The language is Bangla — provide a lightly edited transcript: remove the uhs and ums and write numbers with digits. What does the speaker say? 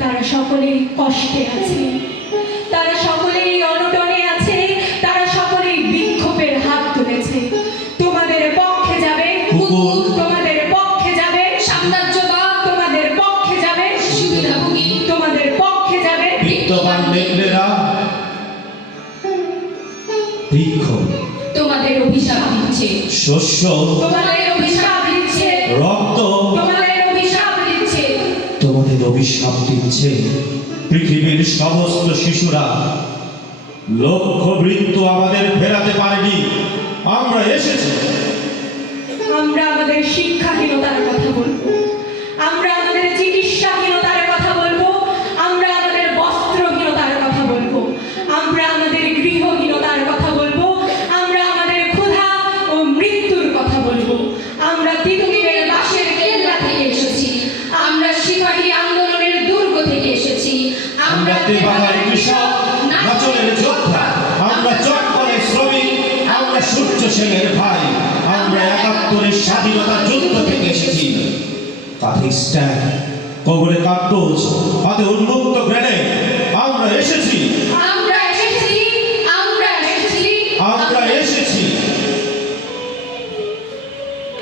তারা সকলেই কষ্টে আছে, তারা সকলেই অনটনে আছে, তারা সকলেই বিক্ষোভের হাত তুলেছে। তোমাদের পক্ষে যাবে কুকুর, তোমাদের পক্ষে যাবে সাম্রাজ্যবাদ, তোমাদের পক্ষে যাবে সুবিধাভোগী, তোমাদের পক্ষে যাবে বিত্তবান নেকড়েরা বৃক্ষ, তোমাদের অভিশাপ দিচ্ছে, শস্য, তোমাদের অভিশাপ দিচ্ছে, রক্ত, তোমাদের অভিশাপ দিচ্ছে। তোমাদের অভিশাপ দিচ্ছে। পৃথিবীর সমস্ত শিশুরা লক্ষ্য বৃত্ত আমাদের ফেরাতে পারেনি। আমরা এসেছি। আমরা আমাদের শিক্ষাহীনতার কথা বলবো, আমরা আমাদের চিকিৎসাহীনতার কথা বলবো, আমরা আমাদের বস্ত্রহীনতার কথা বলবো, আমরা আমাদের গৃহহীনতার কথা বলবো, আমরা আমাদের ক্ষুধা ও মৃত্যুর কথা বলবো। আমরা পৃথিবীর বাঁশের কেল্লা থেকে এসেছি, আমরা সিপাহী আন্দোলনের দুর্গ থেকে এসেছি, আমরা তেবাগার কৃষক, নাচনের যোদ্ধা, আমরা চট্টগ্রামের শ্রমিক, আমরা সূর্য সেনের ভাই, আমরা ৭১-এর স্বাধীনতা যুদ্ধ থেকে এসেছি। কাঁধে স্ট্যান্ড, কোমরে কার্তুজ, হাতে উন্মুক্ত গ্রেনেড,